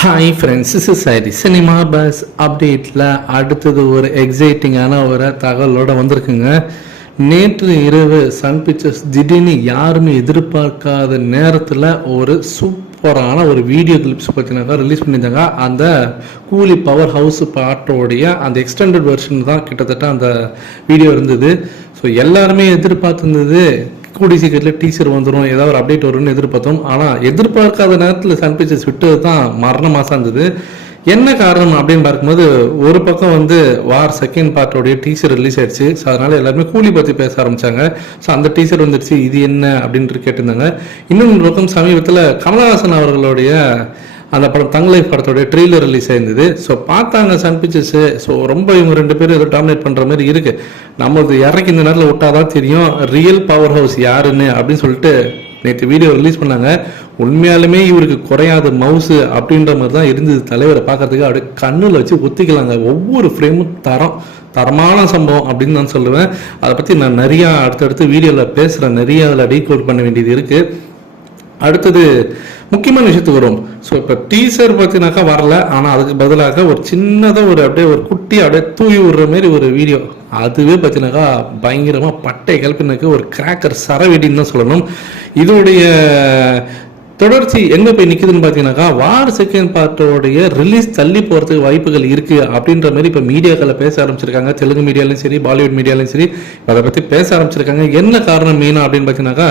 Hi friends is sorry cinema buzz அப்டேட்டில் அடுத்தது ஒரு எக்ஸைட்டிங்கான ஒரு தகவலோடு வந்திருக்குங்க. நேற்று இரவு சன் பிக்சர்ஸ் திடீர்னு யாருமே எதிர்பார்க்காத நேரத்தில் ஒரு சூப்பரான ஒரு வீடியோ கிளிப்ஸ் பார்த்தீங்கன்னாக்கா ரிலீஸ் பண்ணியிருந்தாங்க. அந்த கூலி பவர் ஹவுஸ் பாட்டோடைய அந்த எக்ஸ்டெண்டட் வெர்ஷன் தான் கிட்டத்தட்ட அந்த வீடியோ இருந்தது. ஸோ எல்லாருமே எதிர்பார்த்துருந்தது கூடி சீக்கிரத்தில் டீச்சர் வந்துடும் ஏதாவது ஒரு அப்டேட் வரும்னு எதிர்பார்த்தோம். ஆனால் எதிர்பார்க்காத நேரத்தில் சன் பிக்சர்ஸ் விட்டது தான் மரண மாதம் இருந்தது. என்ன காரணம் அப்படின்னு பார்க்கும்போது ஒரு பக்கம் வந்து வார் செகண்ட் பார்ட்டோடைய டீச்சர் ரிலீஸ் ஆயிடுச்சு. ஸோ அதனால் எல்லாருமே கூலி பற்றி பேச ஆரம்பிச்சாங்க. ஸோ அந்த டீச்சர் வந்துடுச்சு இது என்ன அப்படின்ட்டு கேட்டிருந்தாங்க. இன்னொன்று பக்கம் சமீபத்தில் கமலஹாசன் அவர்களுடைய அந்த படம் தங் லைஃப் படத்தோட ட்ரெய்லர் ரிலீஸ் ஆயிருந்தது. ஸோ பார்த்தாங்க சன் பிக்சர்ஸு ஸோ ரொம்ப இவங்க ரெண்டு பேரும் ஏதோ டாமினேட் பண்ணுற மாதிரி இருக்குது நம்மளது இறக்கி இந்த நேரத்தில் விட்டாதான் தெரியும் ரியல் பவர் ஹவுஸ் யாருன்னு அப்படின்னு சொல்லிட்டு நேற்று வீடியோ ரிலீஸ் பண்ணாங்க. உண்மையாலுமே இவருக்கு குறையாத மவுஸு அப்படின்ற மாதிரி தான் இருந்தது. தலைவரை பார்க்கறதுக்கு அப்படியே கண்ணில் வச்சு ஒத்திக்கலாங்க. ஒவ்வொரு ஃப்ரேமும் தரம் தரமான சம்பவம் அப்படின்னு நான் சொல்லுவேன். அதை பற்றி நான் நிறையா அடுத்தடுத்து வீடியோவில் பேசுகிறேன் நிறைய அதில் டீகோட் பண்ண வேண்டியது இருக்குது அடுத்தது முக்கியமான விஷயத்துக்கு வரும் ஸோ இப்போ டீசர் பார்த்தீங்கன்னாக்கா வரல. ஆனால் அதுக்கு பதிலாக ஒரு சின்னதாக ஒரு அப்படியே ஒரு குட்டி அப்படியே தூவி விடுற மாதிரி ஒரு வீடியோ அதுவே பார்த்தீங்கன்னாக்கா பயங்கரமாக பட்டை கிளப்பினாக்க ஒரு கிராக்கர் சரவெடின்னு தான் சொல்லணும். இதோடைய தொடர்ச்சி எங்க போய் நிக்குதுன்னு பாத்தீங்கன்னாக்கா வார் செகண்ட் பார்ட்டோடைய ரிலீஸ் தள்ளி போறதுக்கு வாய்ப்புகள் இருக்கு அப்படின்ற மாதிரி இப்ப மீடியாக்களை பேச ஆரம்பிச்சிருக்காங்க. தெலுங்கு மீடியாலையும் சரி பாலிவுட் மீடியாலையும் சரி அதை பத்தி பேச ஆரம்பிச்சிருக்காங்க. என்ன காரணம் மெயினாக அப்படின்னு பாத்தீங்கன்னாக்கா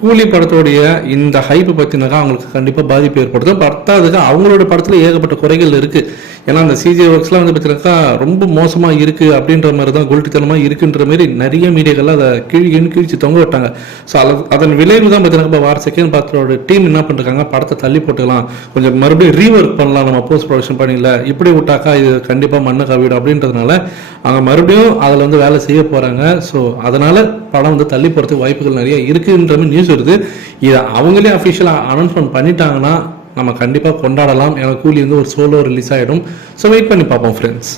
கூலி படத்தோடைய இந்த ஹைப்பு பார்த்தீங்கன்னாக்கா அவங்களுக்கு கண்டிப்பாக பாதிப்பு ஏற்படுத்தும் பத்தாவதுக்கு அவங்களோட படத்தில் ஏகப்பட்ட குறைகள் இருக்கு. ஏன்னா அந்த சிஜி ஒர்க்ஸ்லாம் வந்து பார்த்தீங்கன்னாக்கா ரொம்ப மோசமாக இருக்குது அப்படின்ற மாதிரி தான் குல்ட்டித்தனமாக இருக்குன்ற மாதிரி நிறைய மீடியாக்கள்லாம் அதை கீழ் கீழ்ச்சி தொங்க விட்டாங்க. ஸோ அதன் விளைவு தான் பார்த்தீங்கன்னா இப்போ வார செகண்ட் பார்த்தோட டீம் என்ன பண்ணிருக்காங்க படத்தை தள்ளி போட்டுக்கலாம். கொஞ்சம் மறுபடியும் ரீஒர்க் பண்ணலாம். நம்ம போஸ்ட் ப்ரொடக்ஷன் பண்ணியில் இப்படி விட்டாக்கா இது கண்டிப்பாக மண்ணு கவிடும் அப்படின்றதுனால அவங்க மறுபடியும் அதில் வந்து வேலை செய்ய போகிறாங்க ஸோ அதனால் படம் வந்து தள்ளி போகிறதுக்கு வாய்ப்புகள் நிறைய இருக்குன்ற மாதிரி நியூஸ் வருது. இதை அவங்களே அஃபிஷியலாக அனௌன்ஸ்மெண்ட் பண்ணிட்டாங்கன்னா நம்ம கண்டிப்பாக கொண்டாடலாம். ஏன்னா கூலி வந்து ஒரு சோலோ ரிலீஸ் ஆகிடும் ஸோ வெயிட் பண்ணி பார்ப்போம் ஃப்ரெண்ட்ஸ்